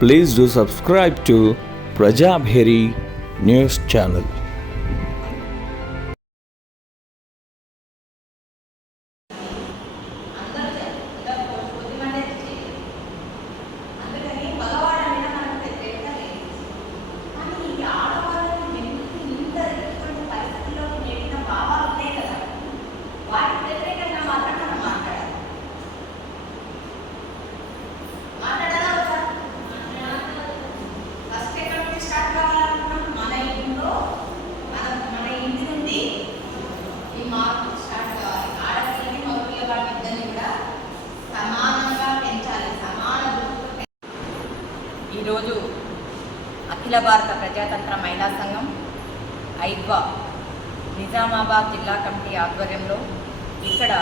Please do subscribe to Prajabheri News Channel. ఈరోజు అఖిల భారత ప్రజాతంత్ర మహిళా సంఘం ఐద్వా నిజామాబాద్ జిల్లా కమిటీ ఆధ్వర్యంలో ఇక్కడ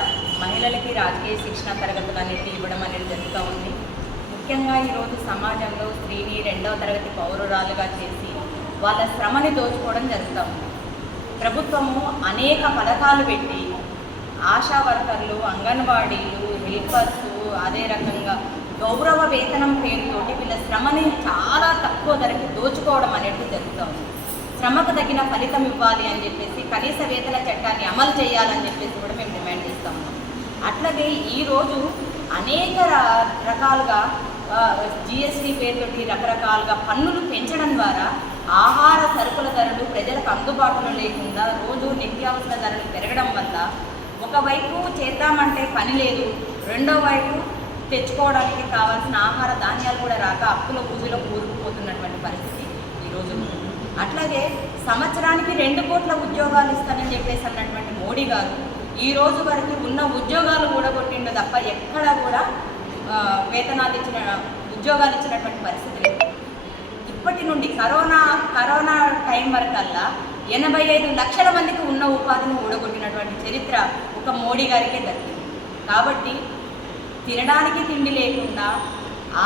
మహిళలకి రాజకీయ శిక్షణ తరగతులు అనేది ఇవ్వడం అనేది జరుగుతూ ఉంది. ముఖ్యంగా ఈరోజు సమాజంలో స్త్రీని 2వ తరగతి పౌరురాలుగా చేసి వాళ్ళ శ్రమని దోచుకోవడం జరుగుతూ ఉంది. ప్రభుత్వము అనేక పథకాలు పెట్టి ఆశా వర్కర్లు, అంగన్వాడీలు, హెల్పర్స్, అదే రకంగా గౌరవ వేతనం పేరుతోటి వీళ్ళ శ్రమని చాలా తక్కువ ధరకి దోచుకోవడం అనేది జరుగుతుంది. శ్రమకు తగిన ఫలితం ఇవ్వాలి అని చెప్పేసి కనీస వేతన చట్టాన్ని అమలు చేయాలని చెప్పేసి కూడా మేము డిమాండ్ చేస్తూ ఉన్నాం. అట్లాగే ఈరోజు అనేక రకాలుగా జిఎస్టీ పేరుతోటి రకరకాలుగా పన్నులు పెంచడం ద్వారా ఆహార సరుకుల ధరలు ప్రజలకు అందుబాటులో లేకుండా రోజు నిత్యావసర ధరలు పెరగడం వల్ల ఒకవైపు చేద్దామంటే పని లేదు, రెండో వైపు తెచ్చుకోవడానికి కావాల్సిన ఆహార ధాన్యాలు కూడా రాక అప్పుల ఊబిలో కూరుకుపోతున్నటువంటి పరిస్థితి ఈరోజు. అట్లాగే సంవత్సరానికి 2 కోట్ల ఉద్యోగాలు ఇస్తానని చెప్పేసి అన్నటువంటి మోడీ గారు ఈ రోజు వరకు ఉన్న ఉద్యోగాలు కూడా కొట్టిండు తప్ప ఎక్కడా కూడా వేతనాలు ఉద్యోగాలు ఇచ్చినటువంటి పరిస్థితి లేదు. ఇప్పటి నుండి కరోనా టైం వరకల్లా 85 లక్షల మందికి ఉన్న ఉపాధిని ఊడగొట్టినటువంటి చరిత్ర ఒక మోడీ గారికే దక్కింది. కాబట్టి తినడానికి తిండి లేకుండా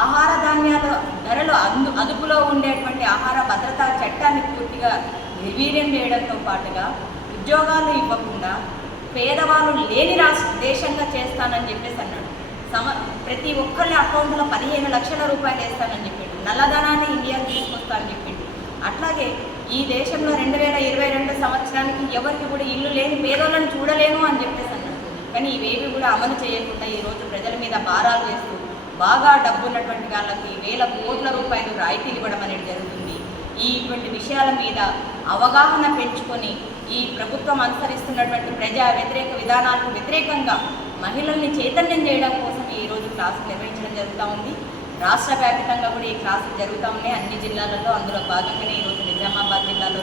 ఆహార ధాన్యాల ధరలు అదుపులో ఉండేటువంటి ఆహార భద్రతా చట్టాన్ని పూర్తిగా నిర్వీర్యం చేయడంతో పాటుగా ఉద్యోగాలు ఇవ్వకుండా పేదవాళ్ళు లేని దేశంగా చేస్తానని చెప్పేసి అన్నాడు. ప్రతి ఒక్కరి అకౌంట్లో 15 లక్షల రూపాయలు వేస్తానని చెప్పిండు. నల్లధనాన్ని ఇండియాకి తీసుకొస్తానని చెప్పిండు. అట్లాగే ఈ దేశంలో 2022 సంవత్సరానికి ఎవరికి కూడా ఇల్లు లేని పేదోళ్ళని చూడలేను అని చెప్పేసి అన్నాడు. కానీ ఇవేవి కూడా అమలు చేయకుండా ఈరోజు ప్రజల మీద భారాలు వేస్తూ బాగా డబ్బు ఉన్నటువంటి వాళ్ళకి వేల కోట్ల రూపాయలు రాయితీలు ఇవ్వడం అనేది జరుగుతుంది. ఇటువంటి విషయాల మీద అవగాహన పెంచుకొని ఈ ప్రభుత్వం అనుసరిస్తున్నటువంటి ప్రజా వ్యతిరేక విధానాలకు వ్యతిరేకంగా మహిళల్ని చైతన్యం చేయడం కోసం ఈరోజు క్లాసులు నిర్వహించడం జరుగుతూ ఉంది. రాష్ట్ర వ్యాప్తంగా కూడా ఈ క్లాసులు జరుగుతూ ఉన్నాయి అన్ని జిల్లాలలో. అందులో భాగంగానే ఈరోజు నిజామాబాద్ జిల్లాలో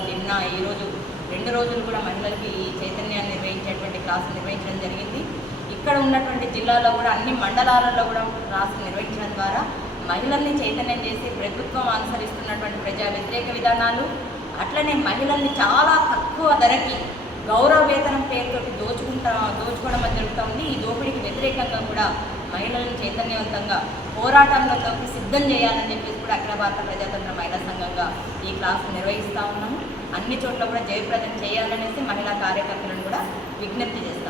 ఈరోజు 2 రోజులు కూడా మహిళలకి ఈ చైతన్యాన్ని నిర్వహించేటువంటి క్లాసులు నిర్వహించడం జరిగింది. ఇక్కడ ఉన్నటువంటి జిల్లాలో కూడా అన్ని మండలాలలో కూడా క్లాసులు నిర్వహించడం ద్వారా మహిళల్ని చైతన్యం చేసి ప్రభుత్వం అనుసరిస్తున్నటువంటి ప్రజా వ్యతిరేక విధానాలు, అట్లనే మహిళల్ని చాలా తక్కువ ధరకి గౌరవ వేతనం పేరుతోటి దోచుకోవడం జరుగుతూ ఉంది. ఈ దోపిడీకి వ్యతిరేకంగా కూడా మహిళలను చైతన్యవంతంగా పోరాటంలోకి సిద్ధం చేయాలని చెప్పేసి కూడా అఖిల భారత ప్రజాతంత్ర మహిళా సంఘంగా ఈ క్లాసు నిర్వహిస్తూ ఉన్నాము. అన్ని చోట్ల కూడా జయప్రదం చేయాలనేసి మహిళా కార్యకర్తలను కూడా విజ్ఞప్తి చేస్తాం.